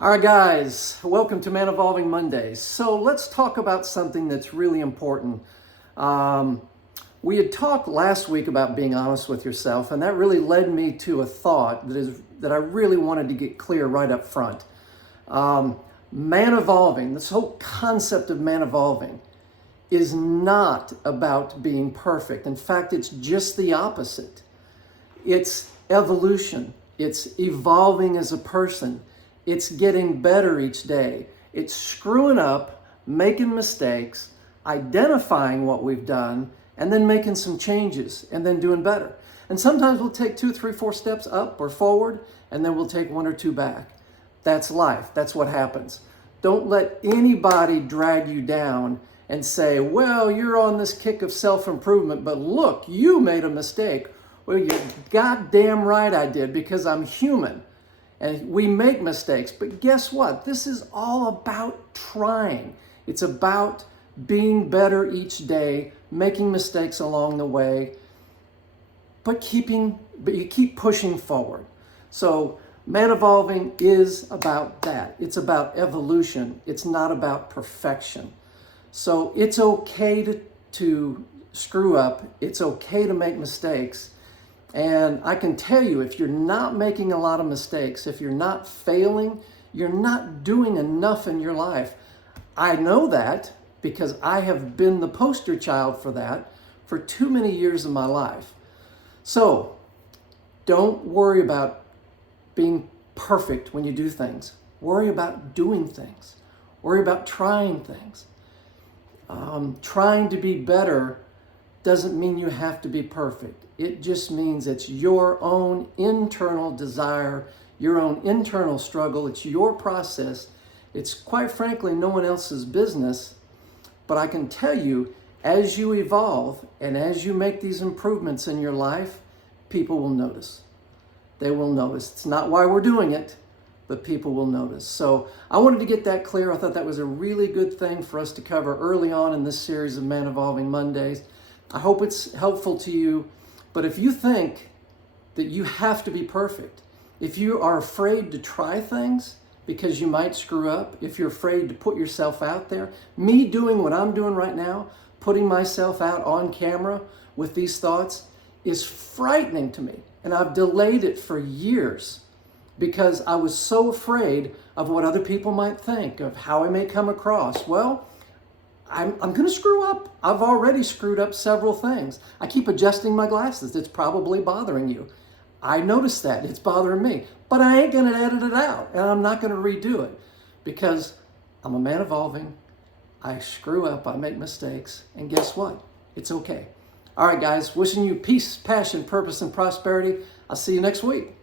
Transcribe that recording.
All right, guys, welcome to ManEvolving Mondays. So let's talk about something that's really important. We had talked last week about being honest with yourself, and that really led me to a thought that I really wanted to get clear right up front. ManEvolving, this whole concept of ManEvolving, is not about being perfect. In fact, it's just the opposite. It's evolution. It's evolving as a person. It's getting better each day. It's screwing up, making mistakes, identifying what we've done, and then making some changes, and then doing better. And sometimes we'll take 2, 3, 4 steps up or forward, and then we'll take 1 or 2 back. That's life. That's what happens. Don't let anybody drag you down and say, well, you're on this kick of self-improvement, but look, you made a mistake. Well, you're goddamn right I did, because I'm human. And we make mistakes, but guess what? This is all about trying. It's about being better each day, making mistakes along the way, but you keep pushing forward. So ManEvolving is about that. It's about evolution. It's not about perfection. So it's okay to screw up. It's okay to make mistakes. And I can tell you, if you're not making a lot of mistakes, if you're not failing, you're not doing enough in your life. I know that because I have been the poster child for that for too many years of my life. So don't worry about being perfect when you do things. Worry about doing things. Worry about trying things. Trying to be better doesn't mean you have to be perfect. It just means it's your own internal desire, your own internal struggle. It's your process. It's quite frankly no one else's business. But I can tell you, as you evolve and as you make these improvements in your life, people will notice. They will notice. It's not why we're doing it, but people will notice. So I wanted to get that clear. I thought that was a really good thing for us to cover early on in this series of ManEvolving Mondays. I hope it's helpful to you. But if you think that you have to be perfect, if you are afraid to try things because you might screw up, if you're afraid to put yourself out there, me doing what I'm doing right now, putting myself out on camera with these thoughts is frightening to me. And I've delayed it for years because I was so afraid of what other people might think, of how I may come across. Well, I'm going to screw up. I've already screwed up several things. I keep adjusting my glasses. It's probably bothering you. I noticed that. It's bothering me. But I ain't going to edit it out, and I'm not going to redo it because I'm a man evolving. I screw up. I make mistakes. And guess what? It's okay. All right, guys. Wishing you peace, passion, purpose, and prosperity. I'll see you next week.